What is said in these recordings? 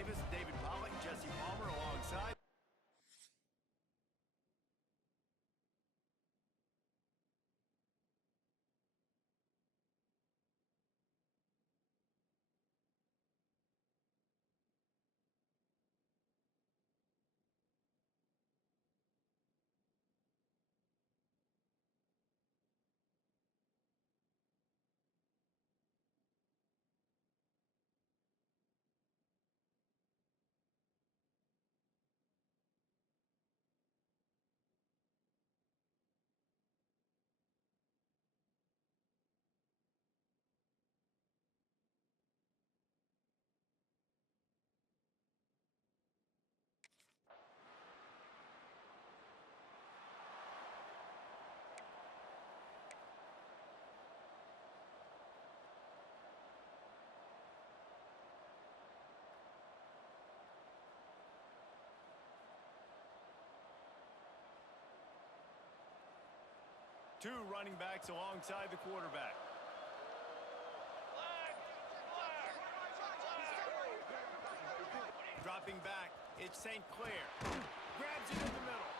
Davis, David Pollack, Jesse Palmer alongside. Two running backs alongside the quarterback. Dropping back, it's St. Clair. Grabs it in the middle.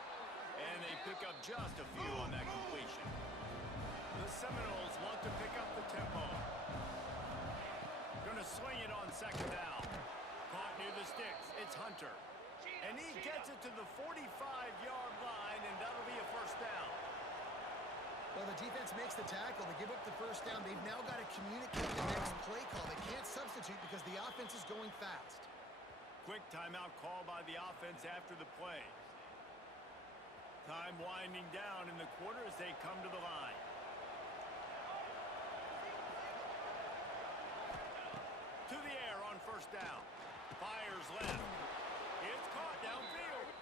And they pick up just a few on that completion. The Seminoles want to pick up the tempo. Gonna swing it on second down. Caught near the sticks, it's Hunter. And he gets it to the 45-yard line, and that'll be a first down. Well, the defense makes the tackle. They give up the first down. They've now got to communicate the next play call. They can't substitute because the offense is going fast. Quick timeout call by the offense after the play. Time winding down in the quarter as they come to the line. To the air on first down. Fires left. It's caught downfield.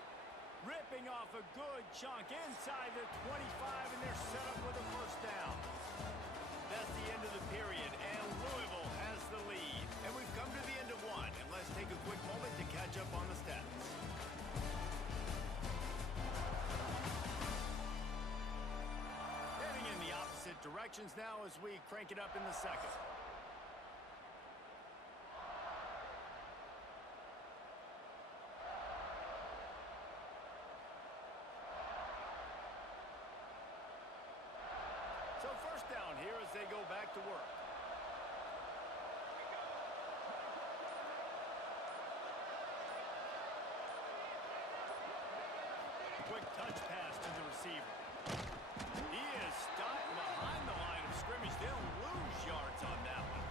Ripping off a good chunk inside the 25, and they're set up with a first down. That's the end of the period, and Louisville has the lead. And we've come to the end of one, and let's take a quick moment to catch up on the stats. Heading in the opposite directions now as we crank it up in the second. So first down here as they go back to work. Quick touch pass to the receiver. He is stopped behind the line of scrimmage. They'll lose yards on that one.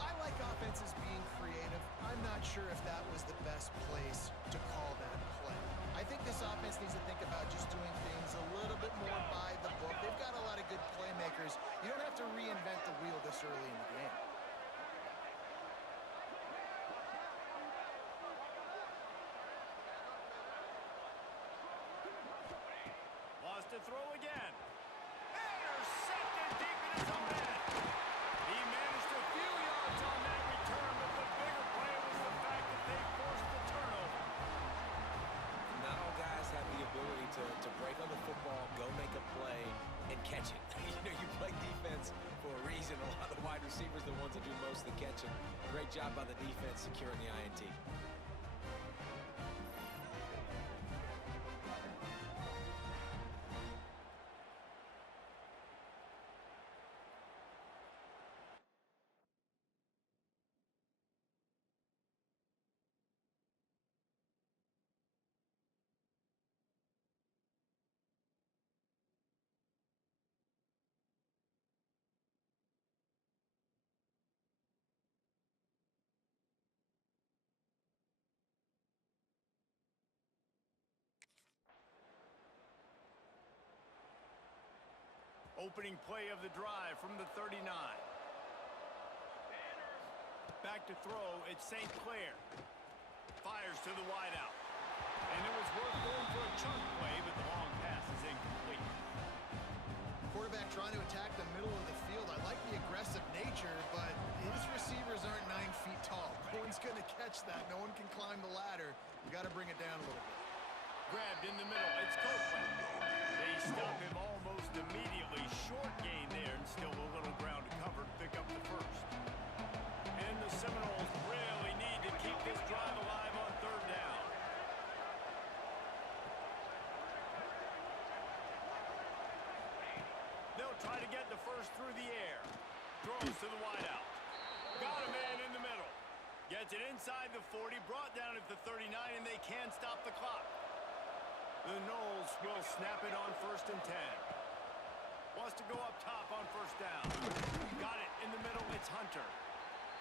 I like offenses being creative. I'm not sure if that was the best place to call that play. I think this offense needs to think about just doing things a little bit more by the book. They've got a lot of good playmakers. You don't have to reinvent the wheel this early in the game. Lost to throw again. Intercepted deep in his own end. He managed a few yards on that return, but the bigger play was the fact that they forced the turnover. Not all guys have the ability to break on the football, go make a play, and catch it. You play defense for a reason. A lot of the wide receivers are the ones that do most of the catching. Great job by the defense securing the INT. Opening play of the drive from the 39. Back to throw, it's St. Clair. Fires to the wideout. And it was worth going for a chunk play, but the long pass is incomplete. Quarterback trying to attack the middle of the field. I like the aggressive nature, but his receivers aren't 9 feet tall. No one's going to catch that. No one can climb the ladder. You got to bring it down a little bit. Grabbed in the middle, it's Copeland. They stop him almost immediately. Short gain there, and still a little ground to cover to pick up the first. And the Seminoles really need to keep this drive alive on third down. They'll try to get the first through the air. Throws to the wideout. Got a man in the middle. Gets it inside the 40, brought down at the 39, and they can't stop the clock. The Noles will snap it on 1st and 10. Wants to go up top on 1st down. Got it in the middle. It's Hunter.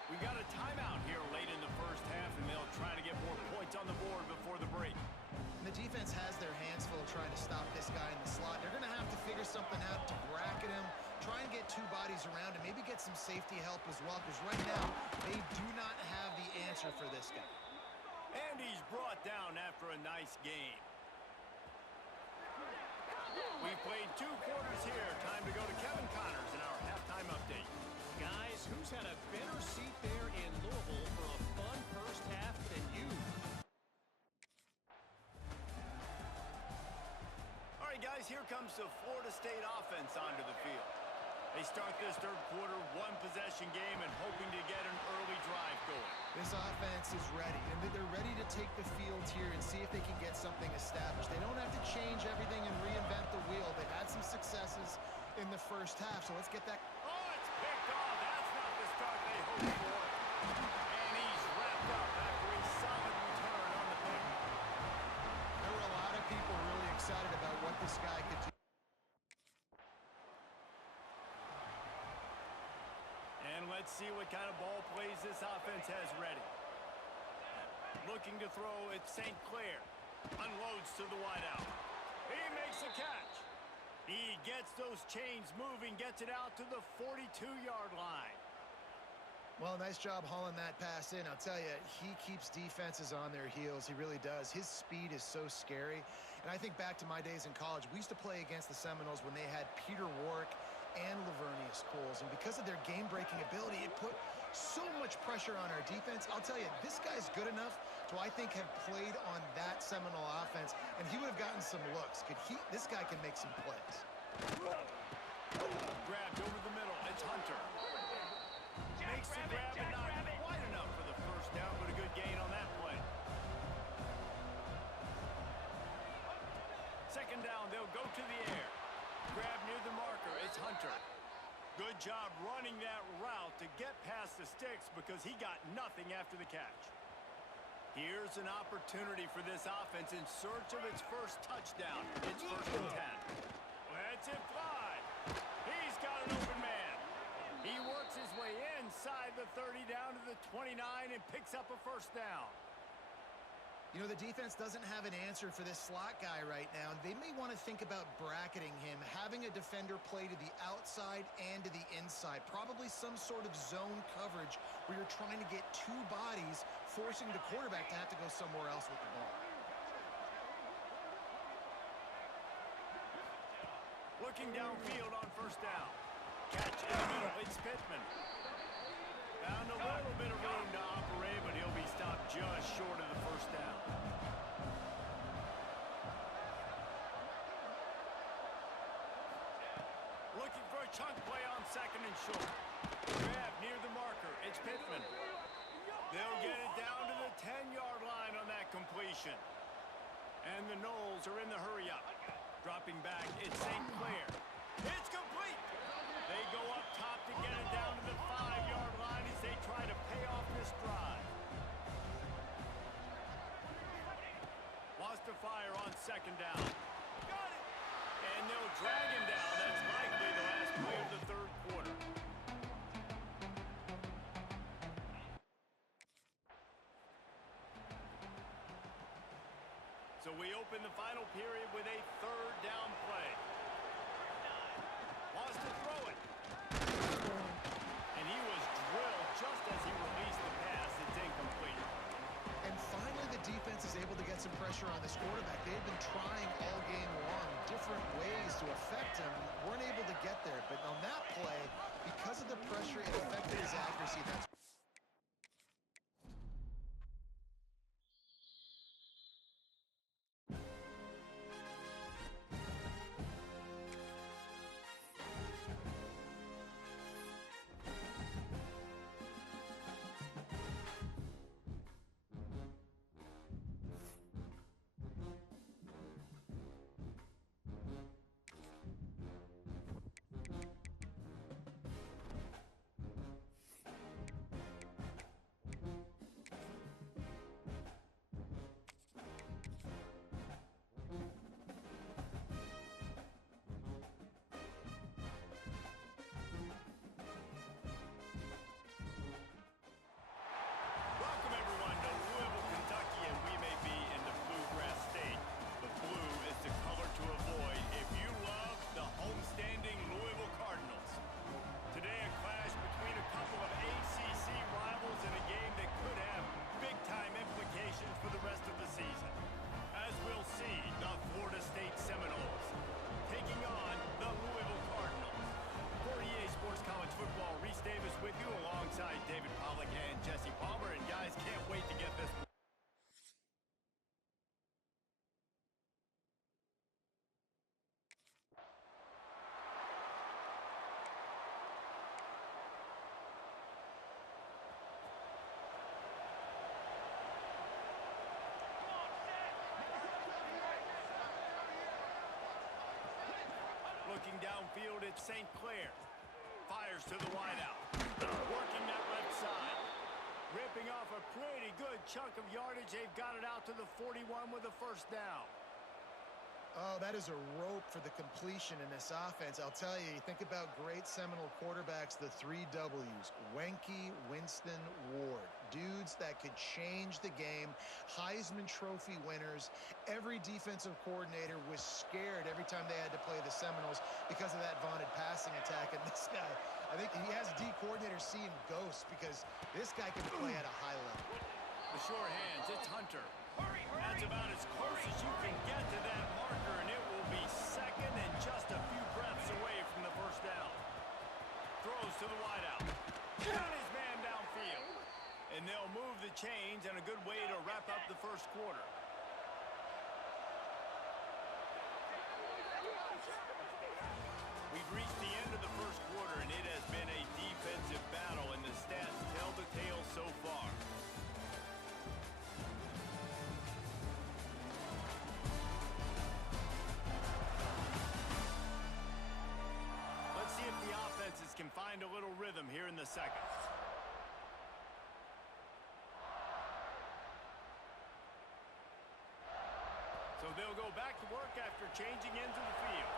We got a timeout here late in the first half, and they'll try to get more points on the board before the break. And the defense has their hands full trying to stop this guy in the slot. They're going to have to figure something out to bracket him, try and get two bodies around him, maybe get some safety help as well, because right now they do not have the answer for this guy. And he's brought down after a nice game. We've played 2 quarters here. Time to go to Kevin Connors in our halftime update. Guys, who's had a better seat there in Louisville for a fun first half than you? All right, guys, here comes the Florida State offense onto the field. They start this third quarter, 1-possession game, and hoping to get an early drive going. This offense is ready, and they're ready to take the field here and see if they can get something established. They don't have to change everything and reinvent the wheel. They've had some successes in the first half, so let's get that. Oh, it's picked off. That's not the start they hoped for. And he's wrapped up after a solid return on the pick. There were a lot of people really excited about what this guy could do. And let's see what kind of ball plays this offense has ready. Looking to throw, it's St. Clair. Unloads to the wideout. He makes a catch. He gets those chains moving, gets it out to the 42-yard line. Well, nice job hauling that pass in. I'll tell you, he keeps defenses on their heels. He really does. His speed is so scary. And I think back to my days in college. We used to play against the Seminoles when they had Peter Warrick and Lavernius Coles, and because of their game-breaking ability, it put so much pressure on our defense. I'll tell you, this guy's good enough to, I think, have played on that Seminole offense, and he would have gotten some looks. This guy can make some plays. Grabbed over the middle. It's Hunter. Makes the grab and not quite enough for the first down, but a good gain on that play. Second down, they'll go to the air. Grab near the marker. It's Hunter. Good job running that route to get past the sticks because he got nothing after the catch. Here's an opportunity for this offense in search of its first touchdown. It's 1st and 10. Let's it fly. He's got an open man. He works his way inside the 30 down to the 29 and picks up a first down. You know, the defense doesn't have an answer for this slot guy right now. They may want to think about bracketing him, having a defender play to the outside and to the inside. Probably some sort of zone coverage where you're trying to get two bodies, forcing the quarterback to have to go somewhere else with the ball. Looking downfield on 1st down. Catch in the middle. It's Pittman. Found a little bit of room to operate, but he'll be stopped just short of the first down. Looking for a chunk play on 2nd and short. Grab near the marker. It's Pittman. They'll get it down to the 10-yard line on that completion. And the Noles are in the hurry-up. Dropping back, it's St. Clair. It's complete. They go up top to get it down to the 5-yard line as they try to pay off this drive. Wants to fire on 2nd down. Got it. And they'll drag him down. That's likely the last play of the third quarter. So we open the final period with a 3rd down play. Wants to throw it. And he was drilled just as he released the pass. It's incomplete. And finally, the defense is able to get some pressure on this quarterback. They've been trying all game long different ways to affect him. Weren't able to get there. But on that play, because of the pressure, it affected his accuracy. That's Looking downfield at St. Clair. Fires to the wideout. Working that left side. Ripping off a pretty good chunk of yardage. They've got it out to the 41 with a first down. Oh, that is a rope for the completion in this offense. I'll tell you, you think about great Seminole quarterbacks, the 3 W's. Wenke, Winston, Ward. Dudes that could change the game. Heisman Trophy winners. Every defensive coordinator was scared every time they had to play the Seminoles because of that vaunted passing attack. And this guy, I think he has D coordinators seeing ghosts because this guy can play at a high level. The short hands, it's Hunter. That's about as close as you can get to that marker, and it will be second and just a few breaths away from the first down. Throws to the wideout. Got his man downfield. And they'll move the chains, and a good way to wrap up the first quarter. We've reached the end of the first quarter, and it has been a defensive battle, and the stats tell the tale so far. Let's see if the offenses can find a little rhythm here in the second. So they'll go back to work after changing into the field.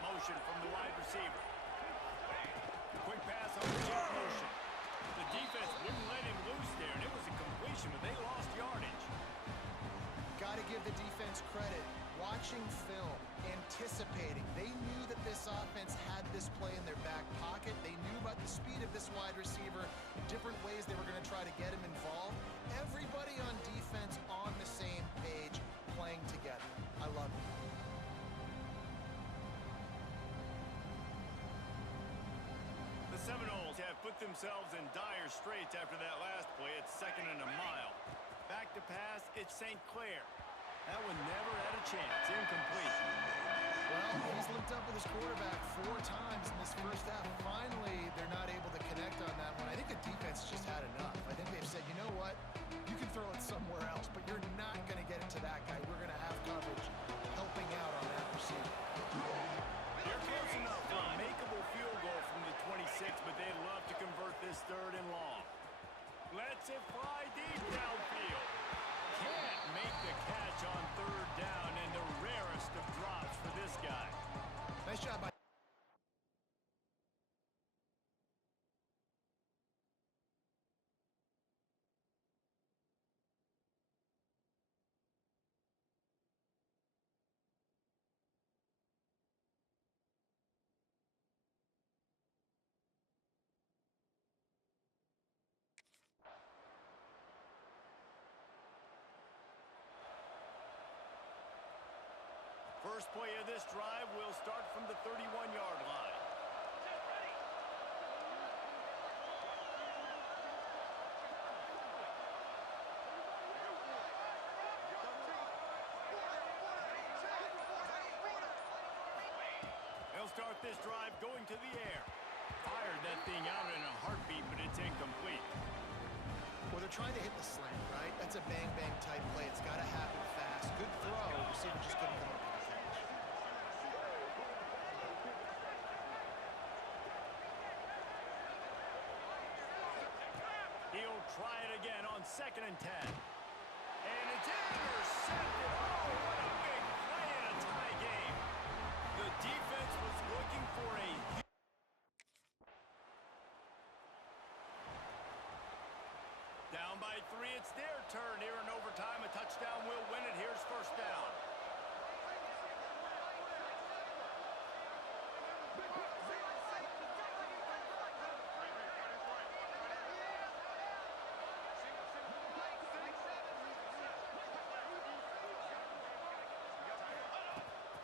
Motion from the wide receiver. Quick pass on the jet motion. The defense wouldn't let him loose there, and it was a completion, but they lost yardage. Got to give the defense credit. Watching film, anticipating. They knew that this offense had this play in their back pocket. They knew about the speed of this wide receiver, different ways they were going to try to get him involved. Everybody on defense on the same page, playing together. I love it. The Seminoles have put themselves in dire straits after that last play. It's second and a mile. Back to pass, it's St. Clair. That one never had a chance. Incomplete. Well, he's linked up with his quarterback 4 times in this first half. Finally, they're not able to connect on that one. I think the defense just had enough. I think they've said, you know what? You can throw it somewhere else, but you're not going to get it to that guy. We're going to have coverage helping out on that receiver. They're close enough for a makeable field goal from the 26, but they'd love to convert this third and long. Lets it fly deep downfield. Can't make the catch on third down, and the rarest of drops for this guy. Nice job by... First play of this drive will start from the 31-yard line. They'll start this drive going to the air. Fired that thing out in a heartbeat, but it's incomplete. Well, they're trying to hit the slant, right? That's a bang-bang type play. It's got to happen fast. Good throw. Receiver just couldn't come up with the catch. He'll try it again on 2nd and 10. And it's intercepted. Oh, what a big play in a tie game. The defense was looking for a... Down by 3, it's their turn here in overtime. A touchdown will win it. Here's first down.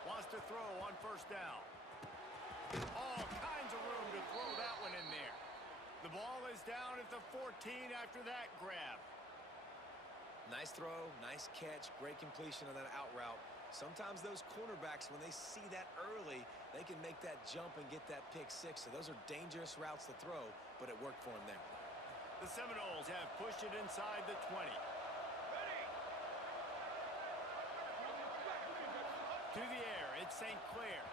Wants to throw on first down. All kinds of room to throw that one in there. The ball is down at the 14 after that grab. Nice throw, nice catch, great completion on that out route. Sometimes those cornerbacks, when they see that early, they can make that jump and get that pick 6. So those are dangerous routes to throw, but it worked for him there. The Seminoles have pushed it inside the 20. To the air, it's St. Clair.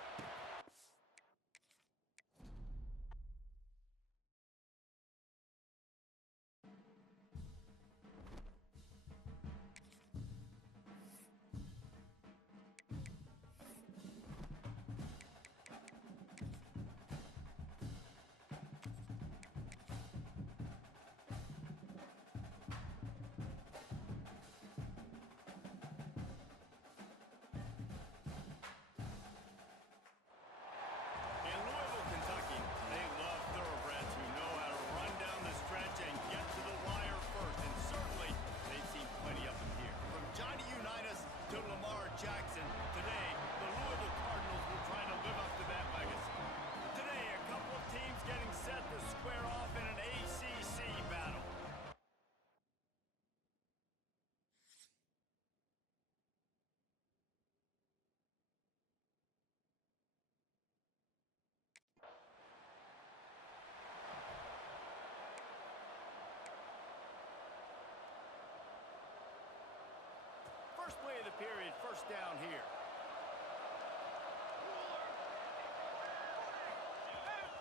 First play of the period, first down here.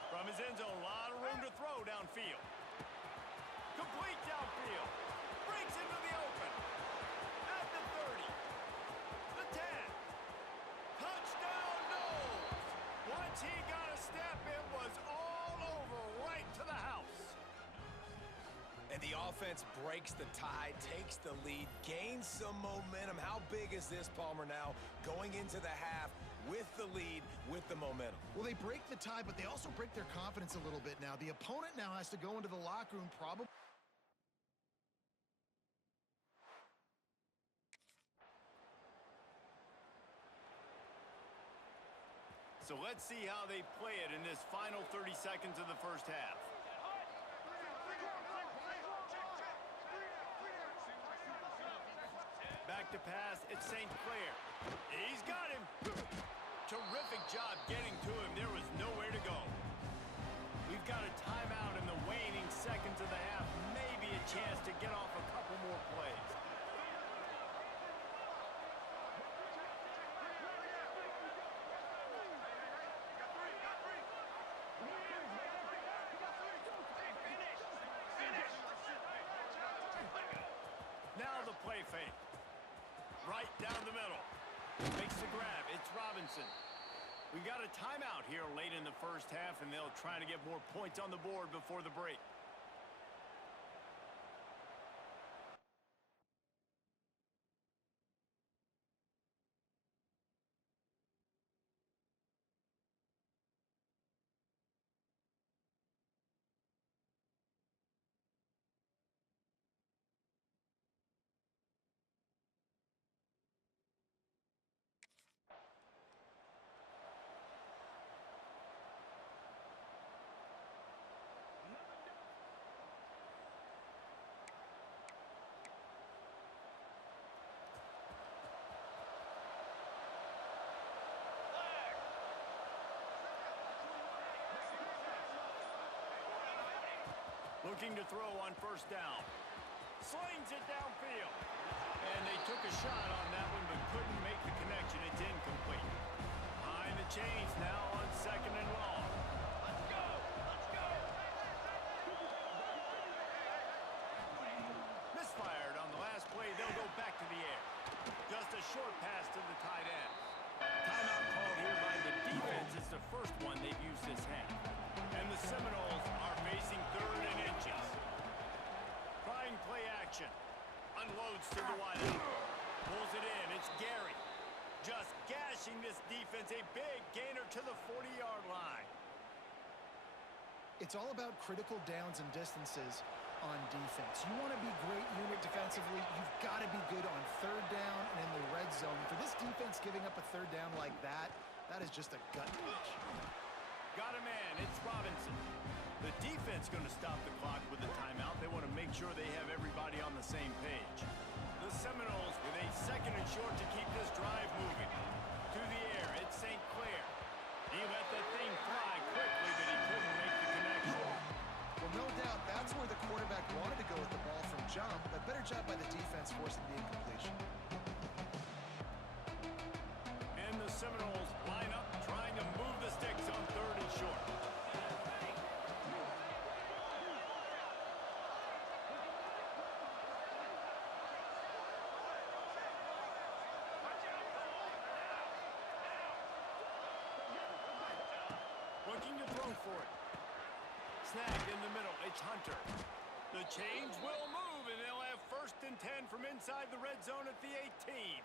From his end zone, a lot of room to throw downfield. Complete downfield. Breaks into the open. At the 30. The 10. Touchdown, Noles. Once he got a step, it was all over, right to the house. And the offense breaks the tie, takes the lead, gains some momentum. How big is this, Palmer, now going into the half with the lead, with the momentum? Well, they break the tie, but they also break their confidence a little bit now. The opponent now has to go into the locker room probably. So let's see how they play it in this final 30 seconds of the first half. Back to pass, it's St. Clair. He's got him. Terrific job getting to him. There was nowhere to go. We've got a timeout in the waning seconds of the half. Maybe a chance to get off a couple more plays. Now the play fake. Right down the middle. Makes the grab. It's Robinson. We've got a timeout here late in the first half, and they'll try to get more points on the board before the break. Looking to throw on first down. Slings it downfield. And they took a shot on that one, but couldn't make the connection. It's incomplete. Behind the chains now on second and long. Let's go! Let's go! Misfired on the last play. They'll go back to the air. Just a short pass to the tight end. Timeout called here by the defense. It's the first one they've used this half. And the Seminoles are facing third and inches. Trying play action. Unloads to the wideout. Pulls it in. It's Gary. Just gashing this defense. A big gainer to the 40-yard line. It's all about critical downs and distances on defense. You want to be great unit defensively, you've got to be good on third down and in the red zone. For this defense giving up a third down like that, that is just a gut punch. Got a man. It's Robinson. The defense going to stop the clock with a timeout. They want to make sure they have everybody on the same page. The Seminoles with a second and short to keep this drive moving. To the air, it's St. Clair. He let that thing fly quickly, but he couldn't make the connection. Well, no doubt, that's where the quarterback quarterback wanted to go with the ball from jump, but better job by the defense forcing the incompletion. And the Seminoles line up, trying to move the sticks on 3rd and short. Looking to throw for it. Snagged in the middle. It's Hunter. The chains will move, and they'll have 1st and 10 from inside the red zone at the 18.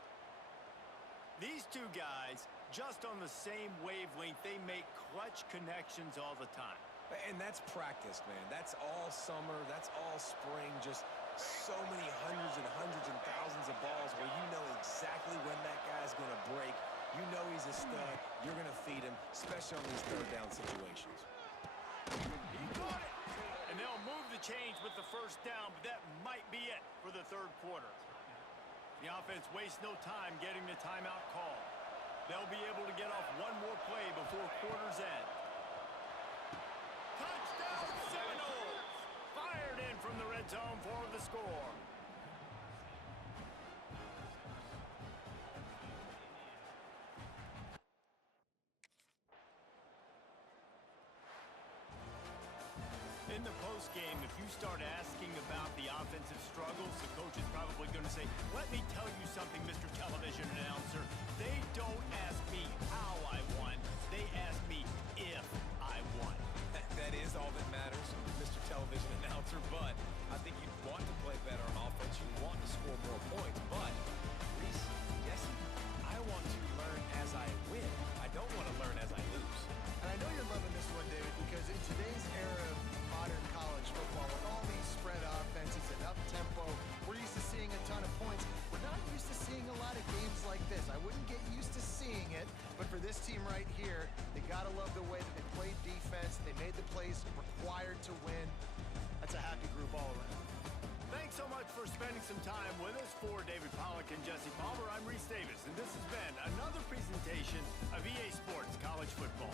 These two guys, just on the same wavelength, they make clutch connections all the time. And that's practice, man. That's all summer. That's all spring. Just so many hundreds and thousands of balls where you know exactly when that guy's going to break. You know he's a stud. You're going to feed him, especially on these 3rd down situations. He caught it! And they'll move the chains with the 1st down, but that might be it for the 3rd quarter. The offense wastes no time getting the timeout call. They'll be able to get off one more play before quarter's end. Touchdown Seminoles! Fired in from the red zone for the score. In the postgame, if you start asking about the offensive struggles, the coach is probably going to say, let me tell you something, Mr. Television Announcer. They don't ask me how I won. They ask me if I won. That is all that matters, Mr. Television Announcer, but I think you want to play better on offense. You want to score more points, but, Reese, yes, I want to learn as I win. I don't want to learn as I lose. And I know you're loving this one, David, because in today's era of modern college football, with all these spread offenses and up-tempo, we're used to seeing a ton of points. We're not used to seeing a lot of games like this. I wouldn't get used to seeing it, but for this team right here, they got to love the way that they played defense. They made the plays required to win. That's a happy group all around. Thanks so much for spending some time with us. For David Pollack and Jesse Palmer, I'm Reese Davis, and this has been another presentation of EA Sports College Football.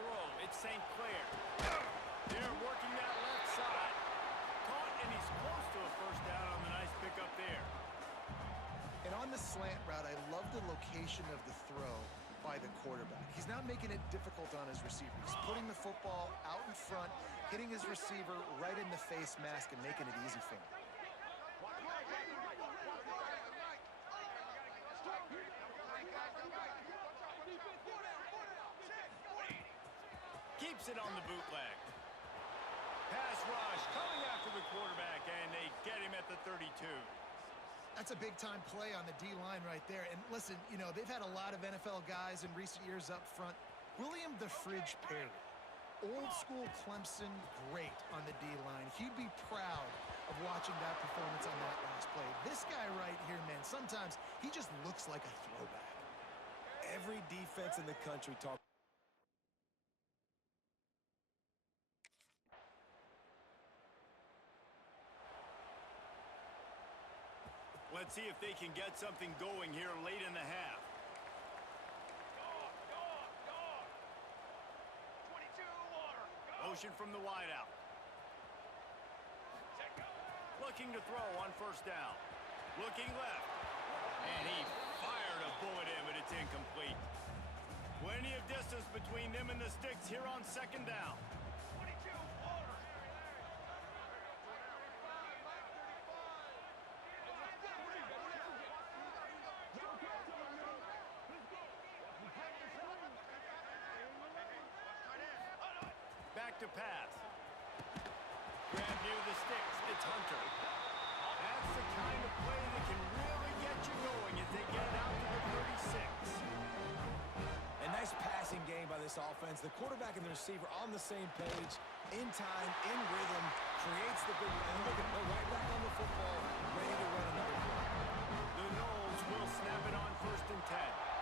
throw. It's St. Clair. They're working that left side. Caught, and he's close to a first down on the nice pickup there. And on the slant route, I love the location of the throw by the quarterback. He's not making it difficult on his receiver. He's putting the football out in front, hitting his receiver right in the face mask and making it easy for him. Keeps it on the bootleg. Pass rush coming after the quarterback, and they get him at the 32. That's a big-time play on the D-line right there. And listen, you know, they've had a lot of NFL guys in recent years up front. William the Fridge Perry, old-school Clemson, great on the D-line. He'd be proud of watching that performance on that last play. This guy right here, man, sometimes he just looks like a throwback. Every defense in the country talks. Let's see if they can get something going here late in the half. Motion from the wideout. Looking to throw on first down. Looking left. And he fired a bullet in, but it's incomplete. Plenty of distance between them and the sticks here on second down. Back to pass. Grab near the sticks. It's Hunter. That's the kind of play that can really get you going as they get it out to the 36. A nice passing game by this offense. The quarterback and the receiver on the same page, in time, in rhythm, creates the big run. Look at they're right back on the football, ready to run another play. The Noles will snap it on 1st and 10.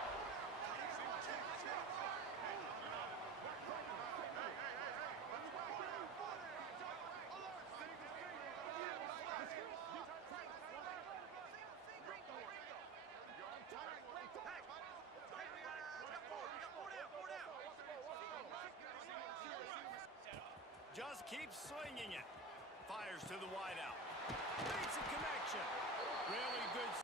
Just keeps swinging it. Fires to the wideout. Makes a connection. Really good.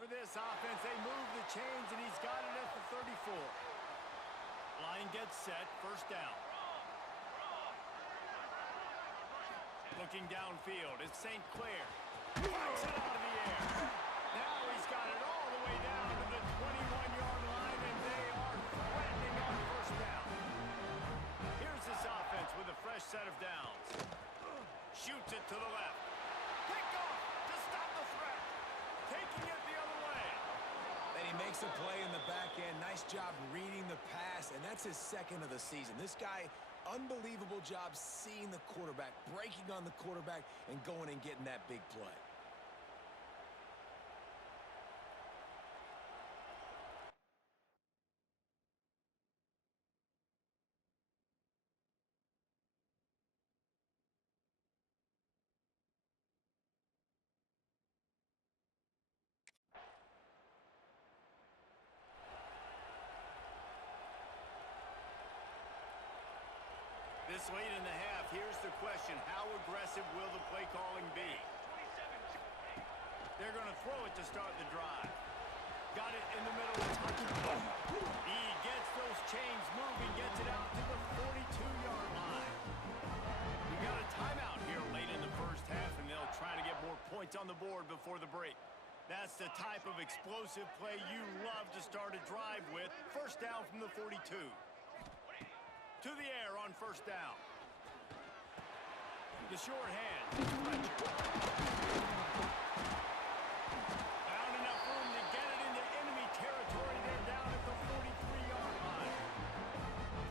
For this offense, they move the chains, and he's got it at the 34. Line gets set, first down. Looking downfield, it's St. Clair. Flies it out of the air. Now he's got it all the way down to the 21-yard line, and they are threatening on first down. Here's this offense with a fresh set of downs. Shoots it to the left. Picked off to stop the threat. Taking it the other way. And he makes a play in the back end. Nice job reading the pass, and that's his second of the season. This guy, unbelievable job seeing the quarterback, breaking on the quarterback, and going and getting that big play. This late in the half, here's the question. How aggressive will the play calling be? They're going to throw it to start the drive. Got it in the middle of touchdown. He gets those chains moving, gets it out to the 42-yard line. We got a timeout here late in the first half, and they'll try to get more points on the board before the break. That's the type of explosive play you love to start a drive with. First down from the 42. To the air on first down. The short hand. Found enough room to get it into enemy territory. They're down at the 43-yard line.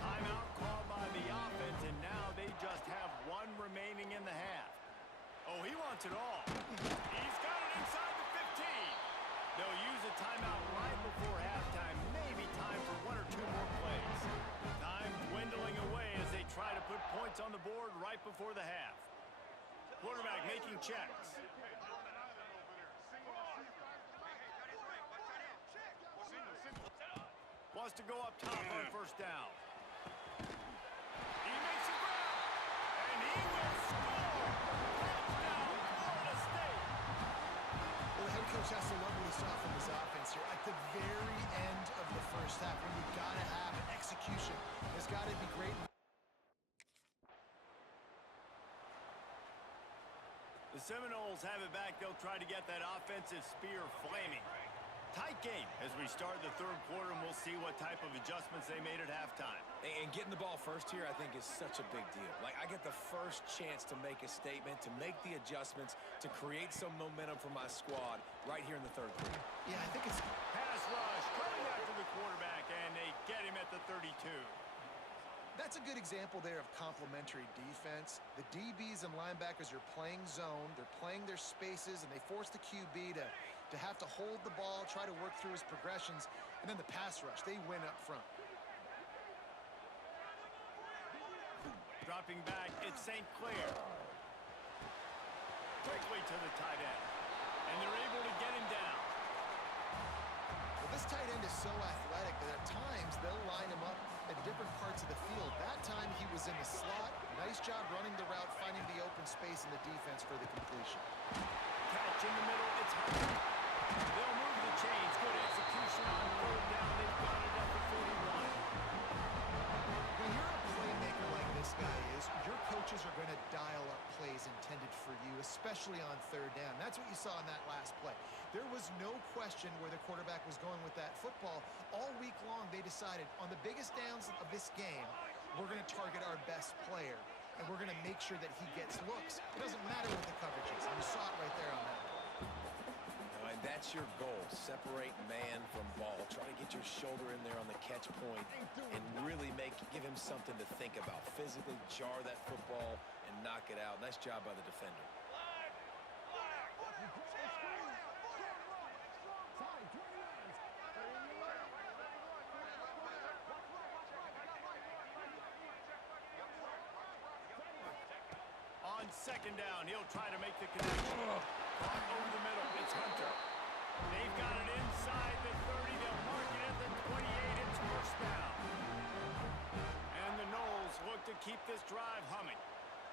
Timeout called by the offense, and now they just have one remaining in the half. Oh, he wants it all. He's got it inside the 15. They'll use a timeout right before halftime. Maybe time for one or two more plays. Time dwindling away as they try to put points on the board right before the half. Quarterback making checks. Wants to go up top on first down. He makes a grab, and he will score. Touchdown, Florida State. Well, the head coach has to love what he saw from this offense here. At the very end of the first half, when you got to have an execution, it's got to be great. The Seminoles have it back. They'll try to get that offensive spear flaming. Tight game as we start the third quarter, and we'll see what type of adjustments they made at halftime. And getting the ball first here, I think, is such a big deal. Like, I get the first chance to make a statement, to make the adjustments, to create some momentum for my squad right here in the third quarter. Yeah, I think it's... Pass rush coming after the quarterback, and they get him at the 32. That's a good example there of complementary defense. The DBs and linebackers are playing zone, they're playing their spaces, and they force the QB to have to hold the ball, try to work through his progressions, and then the pass rush, they win up front. Dropping back, it's St. Clair. Quickly to the tight end, and they're able to get him down. Well, this tight end is so athletic that at times they'll line him up at different parts of the field. That time he was in the slot. Nice job running the route, finding the open space in the defense for the completion. Catch in the middle, it's Hunter. They'll move the chains. Good execution on third down. They've got it at the 41. When you're a playmaker like this guy is, your coaches are going to dial up plays intended for you, especially on third down. That's what you saw in that last play. There was no question where the quarterback was going with that football. All week long, they decided on the biggest downs of this game, we're going to target our best player, and we're going to make sure that he gets looks. It doesn't matter what the coverage is. You saw it right there on that. And that's your goal. Separate man from ball. Try to get your shoulder in there on the catch point and really give him something to think about. Physically jar that football and knock it out. Nice job by the defender. On second down, he'll try to make the connection. Caught over the middle, it's Hunter. They've got it inside the 30. They'll mark it at the 28. It's first down. And the Noles look to keep this drive humming.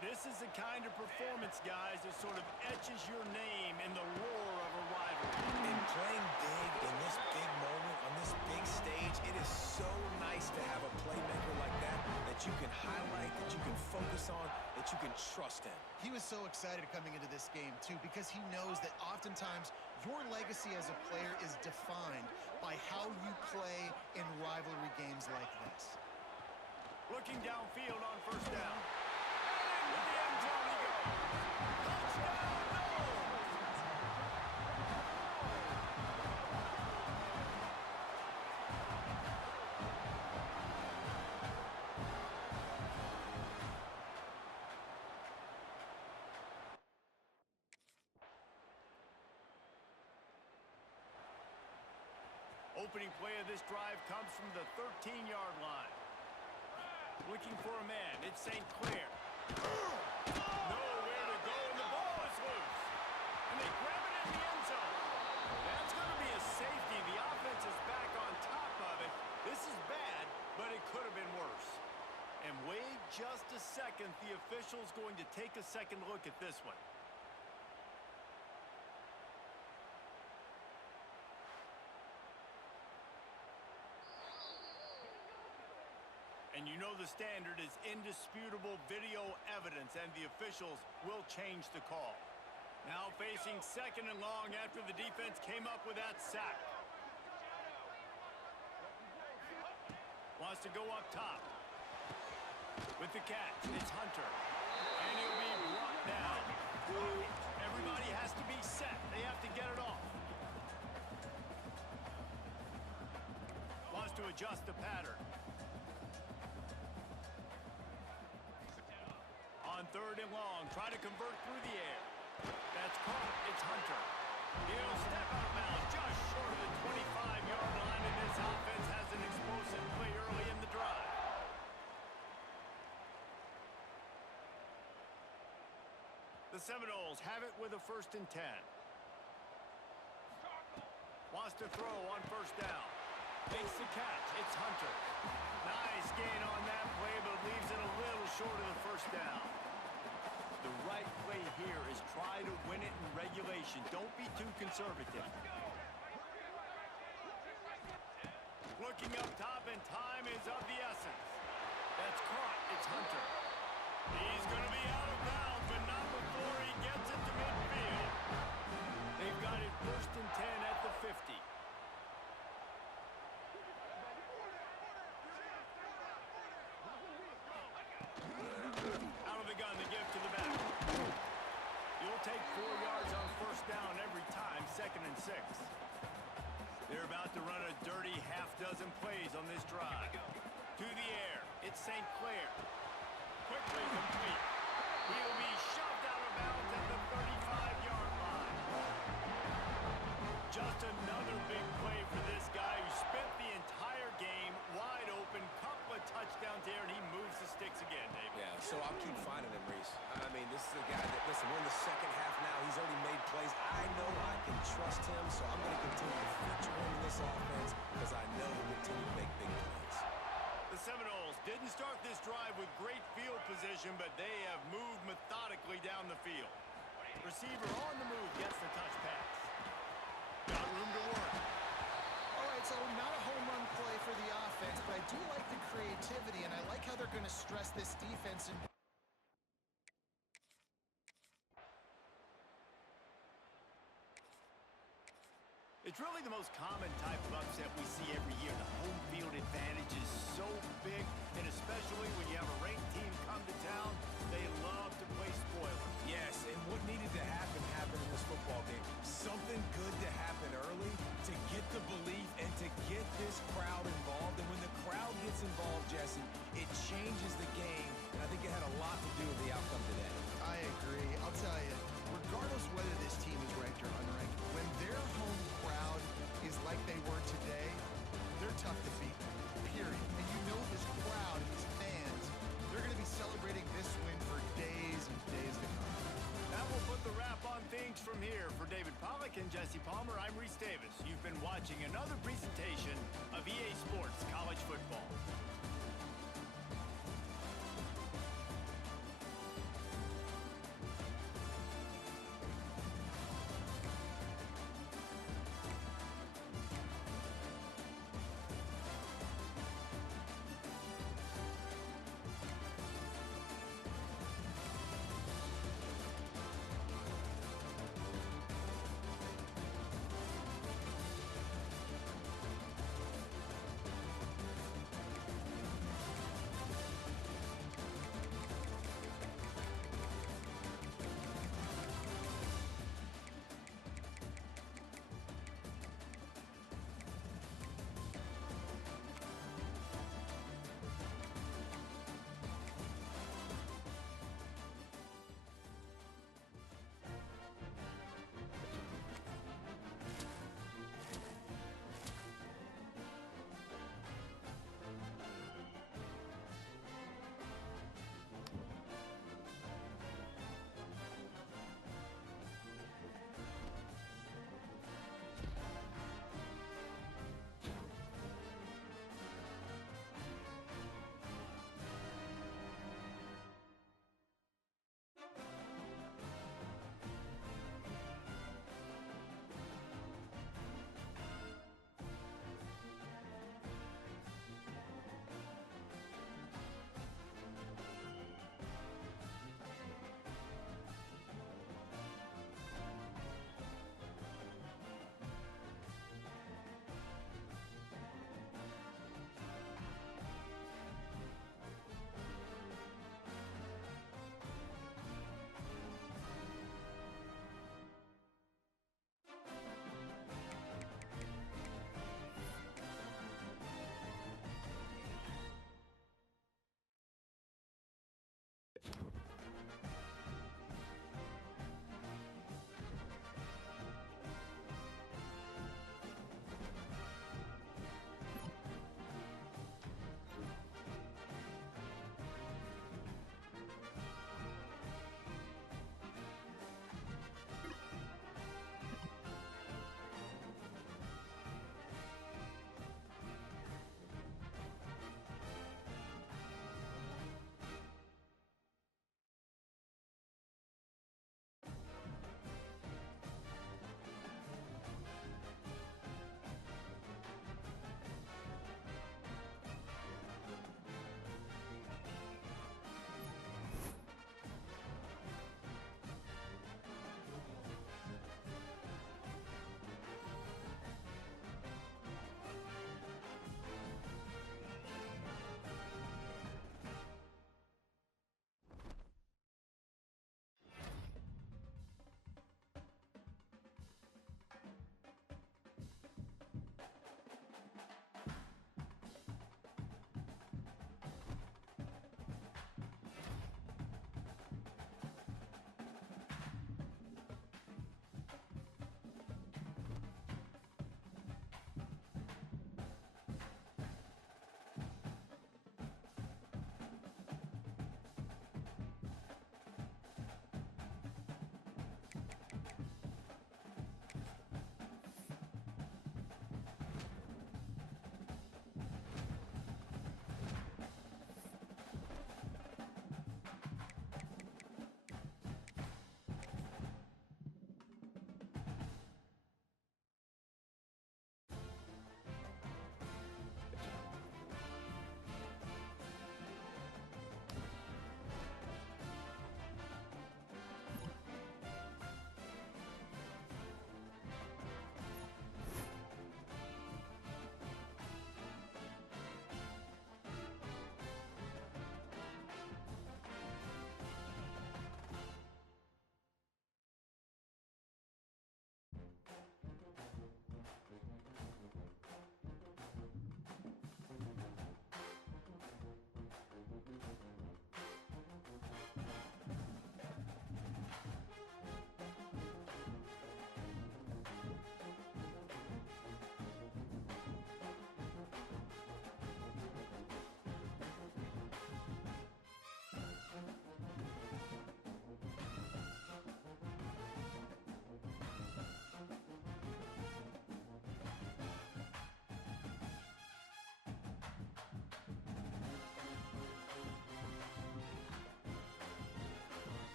This is the kind of performance, guys, that sort of etches your name in the roar of a rivalry. And playing big in this big moment, on this big stage, it is so nice to have a playmaker like that you can highlight, that you can focus on, that you can trust in. He was so excited coming into this game, too, because he knows that oftentimes your legacy as a player is defined by how you play in rivalry games like this. Looking downfield on first down. And into the end zone he goes. Touchdown, Noles! Opening play of this drive comes from the 13-yard line. Looking for a man, it's St. Clair. Nowhere to go, and the ball is loose. And they grab it in the end zone. That's going to be a safety. The offense is back on top of it. This is bad, but it could have been worse. And wait just a second. The official's going to take a second look at this one. And you know the standard is indisputable video evidence, and the officials will change the call. Now facing second and long after the defense came up with that sack. Wants to go up top. With the catch, it's Hunter. And he'll be brought down. Everybody has to be set. They have to get it off. Wants to adjust the pattern. On third and long, try to convert through the air. That's caught. It's Hunter. He'll step out of bounds just short of the 25-yard line, and this offense has an explosive play early in the drive. The Seminoles have it with a 1st and 10. Wants to throw on first down. Makes the catch. It's Hunter. Nice gain on that play, but leaves it a little short of the first down. The right play here is try to win it in regulation. Don't be too conservative. Looking up top, and time is of the essence. That's caught. It's Hunter. He's going to be out of bounds, but not before he gets it to midfield. They've got it 1st and 10 at the 50. Out of the gun, the give to the back. You'll take 4 yards on first down every time, 2nd and 6. They're about to run a dirty half-dozen plays on this drive. To the air, it's St. Clair. Quickly complete. He'll be shoved out of bounds at the 35-yard line. Just another big play for this guy who spent the entire game wide open. Couple of touchdowns there, and he moves the sticks again, David. Yeah, so I'll keep finding him, Reese. I mean, this is a guy that, listen, we're in the second half now. He's already made plays. I know I can trust him, so I'm going to continue to feature him in this offense because I know he'll continue to make big plays. The Seminoles didn't start this drive with great field position, but they have moved methodically down the field. Receiver on the move gets the touch pass. Got room to work. All right, so not a home run play for the offense, but I do like the creativity, and I like how they're going to stress this defense. It's really the most common type of upset we see every year. The home field advantage is so big, and especially when you have a ranked team come to town, they love to play spoiler. Yes, and what needed to happen happened in this football game. Something good to happen early to get the belief and to get this crowd involved. And when the crowd gets involved, Jesse, it changes the game. And I think it had a lot to do with the outcome today. I agree. I'll tell you, regardless whether this team is ranked or unranked, when their home crowd is like they were today, they're tough to beat, period. And you know this crowd, these fans, they're going to be celebrating this win for days and days to come. That will put the wrap on things from here. For David Pollack and Jesse Palmer, I'm Reese Davis. You've been watching another presentation of EA Sports.